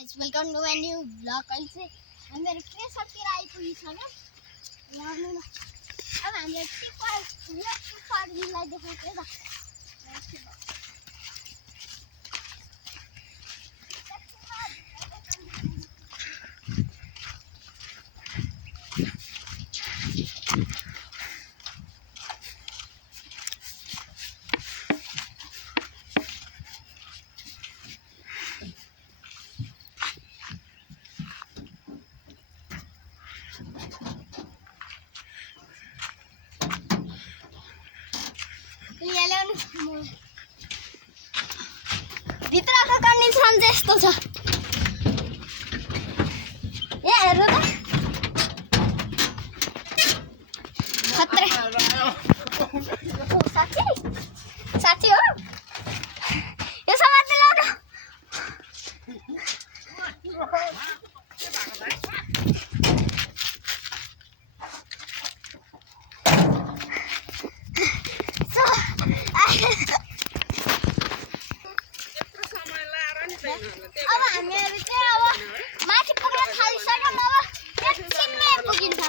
Guys welcome to my new blog. कल से हम मेरे के सबतिर आइपुगी छ न यहाँ न अब हामीले टिपर दिनलाई देखाउँछ भित्रको कन्डिसन चाहिँ यस्तो छ। ए हेर्नु त खतरा साथी साथी हो यो समाते ल्याउनु अब हामीहरु चाहिँ अब माथि पुग्न थालिसक्यौँ। अब एकछिनमै पुगिन्छ।